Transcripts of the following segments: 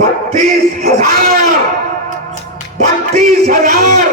32,000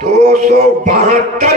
272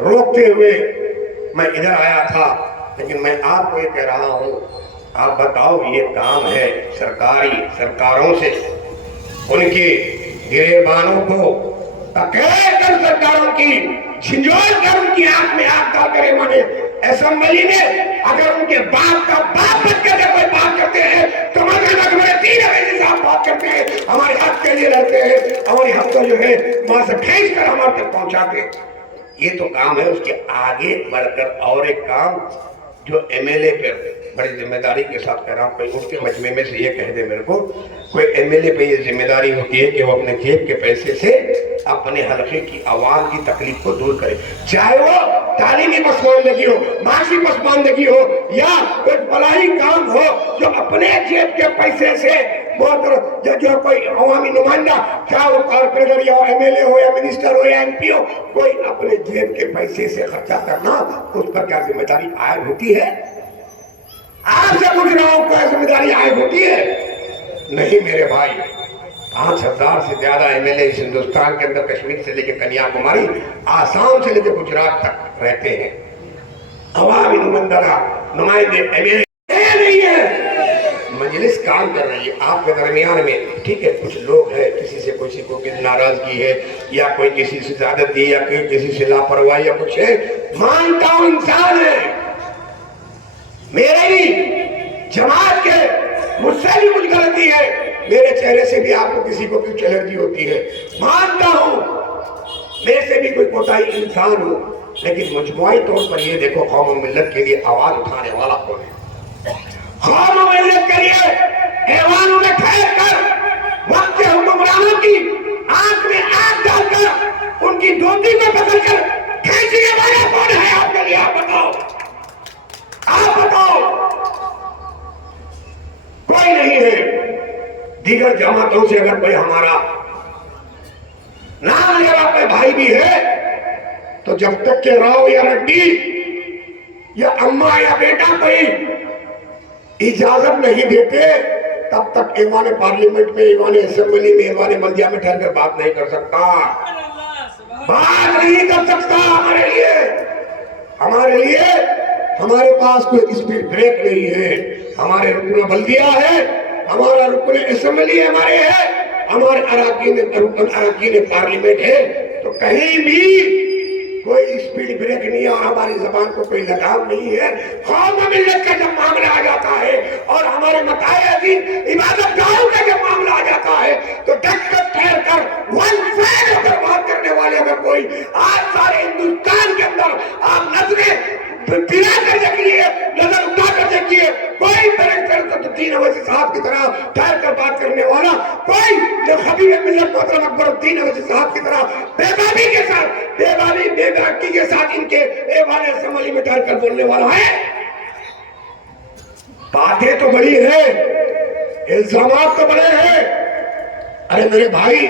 روکتے ہوئے میں ادھر آیا تھا، لیکن میں آپ کو یہ کہہ رہا ہوں، آپ بتاؤ یہ کام ہے سرکاروں سے ان کے گریبانوں کو اکیل کر سرکاروں کی جھنجھوڑ کر ان کی آنکھ میں آنکھ ڈال کر انہوں نے اسمبلی میں اگر ان کے باپ کا باپ بچ کر کوئی بات کرتے ہیں تو مگر ہمارے 3 مہینے سے آپ بات کرتے ہیں، ہمارے حق کے لیے رہتے ہیں، ہماری حق کو جو ہے وہاں سے کھینچ کر ہمارے تک پہنچاتے ہیں۔ یہ تو کام ہے۔ اس کے آگے بڑھ کر اور ایک کام جو ایم ایل اے پہ بڑی ذمہ داری کے ساتھ کہہ رہا ہوں، کوئی ان کے مجمع میں سے یہ کہہ دے میرے کو، کوئی ایم ایل اے پہ یہ ذمہ داری ہوتی ہے کہ وہ اپنے جیب کے پیسے سے اپنے حلقے کی عوام کی تکلیف کو دور کرے، چاہے وہ تعلیمی پسماندگی ہو، معاشی پسماندگی ہو، یا کوئی فلاحی کام ہو جو اپنے جیب کے پیسے سے جو کوئی عوامی نمائندہ، چاہے وہ کارپوریٹر یا ایم ایل اے ہو یا منسٹر ہو یا ایم پی ہو، کوئی اپنے جیب کے پیسے سے خرچہ کرنا، اس پر کیا ذمہ داری عائد ہوتی ہے؟ آپ سے پوچھ رہا ہوں، کوئی ذمہ داری عائد ہوتی ہے؟ نہیں میرے بھائی۔ 5000 سے زیادہ ایم ایل اے اس ہندوستان کے اندر کشمیر سے لے کے کنیا کماری، آسام سے لے کے گجرات تک رہتے ہیں۔ عوامی نمائندے ایم ایل اے نہیں ہے۔ مجلس کام کر رہی ہے آپ کے درمیان میں، ٹھیک ہے، کچھ لوگ ہیں، کسی سے کسی کو ناراضگی ہے، یا کوئی کسی سے زیادتی، یا کوئی کسی سے لاپرواہی یا کچھ ہے، مانتا ہوں انسان ہے، میرے بھی جماعت کے مجھ سے بھی کچھ غلطی ہے، میرے چہرے سے بھی آپ کو کسی کو کچھ الرجی ہوتی ہے، مانتا ہوں میرے سے بھی کوئی کوتاہی انسان ہوں، لیکن مجموعی طور پر یہ دیکھو قوم و ملت کے لیے آواز اٹھانے والا کون ہے؟ قوم و ملت کے لیے ایوانوں میں ٹھہر کر وقت کے حکمرانوں کی آنکھ میں آنکھ ڈال کر ان کی دھوتی میں پکڑ کر کھینچنے والا کون ہے آپ کے لیے؟ آپ بتاؤ، آپ بتاؤ۔ کوئی نہیں ہے۔ دیگر جماعتوں سے اگر کوئی ہمارا نام لیوا کوئی بھائی بھی ہے تو جب تک کہ راؤ یا رڈی یا اماں یا بیٹا کوئی اجازت نہیں دیتے تب تک ایوان پارلیمنٹ میں، ایوان اسمبلی میں، ایوان ملدیا میں ٹھہر کر بات نہیں کر سکتا، بات نہیں کر سکتا۔ ہمارے لیے ہمارے پاس کوئی اسپیڈ بریک نہیں ہے، ہمارے رکن بلدیہ ہے، ہمارا رکن اسمبلی ہمارے ہے، ہمارے اراکین پارلیمنٹ ہے، تو کہیں بھی کوئی اسپیڈ بریک نہیں ہے اور ہماری زبان کو کوئی لگام نہیں ہے۔ قوم و ملت کا جب معاملہ آ جاتا ہے اور ہمارے متاع عظیم عبادت گاہوں کا جب معاملہ آ جاتا ہے تو ڈٹ کر ٹھہر کر ون سائڈ اگر بات کرنے والے اگر کوئی آج سارے ہندوستان کے اندر آپ نظریں پھرا کر دیکھیے، نظر اٹھا کر دیکھیے، کوئی الدین اویسی صاحب کی طرح ٹھہر کر بات کرنے والا، کوئی جو خبیر ملت محترم اکبر الدین اویسی صاحب کی طرح بے بابی کے ساتھ، بے بابی بے بڑکی کے ساتھ ان کے ایوان اسمبلی میں ٹھہر کر بولنے والا ہے۔ باتیں تو بڑی ہیں، الزامات تو بڑے ہیں۔ ارے میرے بھائی،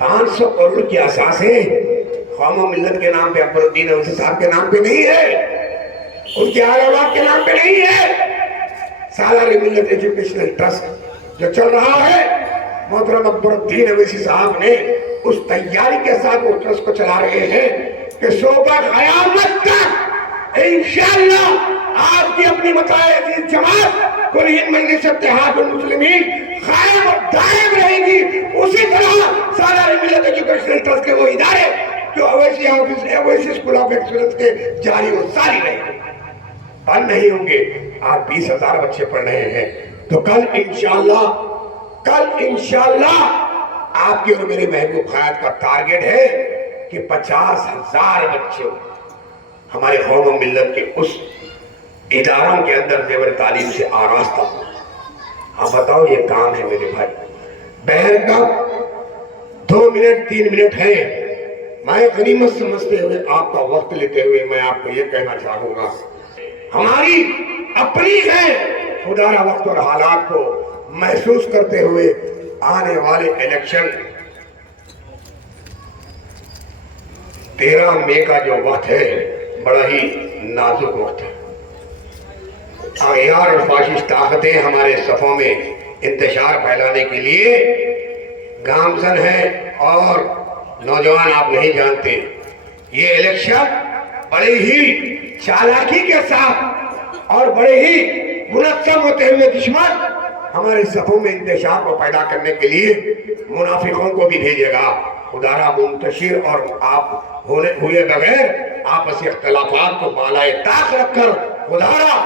500 کروڑ کی اساسیں قوم و ملت کے نام پہ، اکبر الدین اویسی صاحب کے نام پہ نہیں ہے، ان کے آلات کے نام پہ نہیں ہے۔ سالار ملت ایجوکیشنل ٹرسٹ جو چل رہا ہے، محترم اکبر الدین اویسی صاحب نے اس تیاری کے ساتھ وہ ٹرسٹ کو چلا رہے ہیں کہ صوبہ قیامت تک انشاءاللہ آپ کی اپنی متاع عزیز جماعت کل ہند مجلس اتحاد المسلمین قائم اور دائم رہے گی۔ اسی طرح سالار ملت ایجوکیشنل ٹرسٹ کے وہ ادارے جو اویسی آفس ہے، اویسی اسکول آف ایکسلنس کے جاری و ساری رہے گی، بند نہیں ہوں گے۔ آج 20,000 بچے پڑھ رہے ہیں، تو کل انشاءاللہ آپ کی اور میرے محبوب خیات کا ٹارگٹ ہے کہ 50,000 بچے ہمارے قوم و ملت کے اس اداروں کے اندر زیور تعلیم سے آراستہ ہوں۔ آپ بتاؤ یہ کام ہے میرے بھائی۔ بہر کا 2 منٹ 3 منٹ ہے، میں غنیمت سمجھتے ہوئے آپ کا وقت لیتے ہوئے میں آپ کو یہ کہنا چاہوں گا، ہماری اپنی ہے، خدا را وقت اور حالات کو محسوس کرتے ہوئے آنے والے الیکشن 13 مئی کا جو وقت ہے بڑا ہی نازک وقت ہے۔ اغیار اور فاشسٹ طاقتیں ہمارے صفوں میں انتشار پھیلانے کے لیے گامزن ہے، اور نوجوان آپ نہیں جانتے یہ الیکشن بڑے ہی چالاکی کے ساتھ اور بڑے ہی منظم ہوتے ہوئے دشمن ہمارے صفوں میں انتشار کو پیدا کرنے کے لیے منافقوں کو بھی بھیجے گا. خدا را منتشر اور آپ ہوئے بغیر آپسی اختلافات کو بالائے طاق رکھ کر خدا را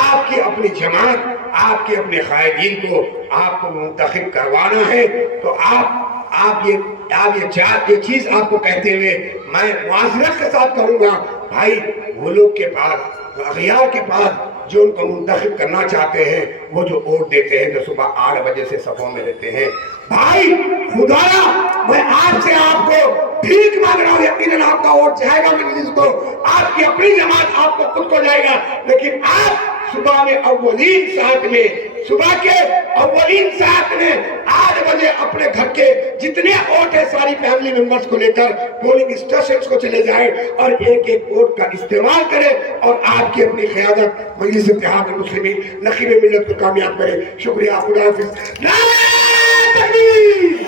آپ کی اپنی جماعت، آپ کے اپنے قائدین کو آپ کو منتخب کروانا ہے. تو آپ یہ چیز آپ کو کہتے ہوئے میں معذرت کے ساتھ کہوں گا بھائی، وہ لوگ کے پاس، اغیار کے پاس جو ان کو منتخب کرنا چاہتے ہیں، وہ جو ووٹ دیتے ہیں تو صبح 8 بجے سے صفوں میں رہتے ہیں. بھائی خدایا، میں آپ سے آپ کو بھیک مانگ رہا ہوں، یقیناً آپ کا ووٹ جائے گا مجلس کو، آپ کی اپنی جماعت آپ کو خود کو جائے گا، لیکن آپ صبح میں اولین ساعت میں، صبح کے اولین ساعت میں 8 بجے اپنے گھر کے جتنے ووٹ ہیں ساری فیملی ممبرز کو لے کر پولنگ اسٹیشنز کو چلے جائیں اور ایک ایک ووٹ کا استعمال کریں اور آپ کی اپنی قیادت مجلس اتحاد المسلمین نخیب ملت کو کامیاب کرے. شکریہ. خدا حافظ. نعرہ تکبیر.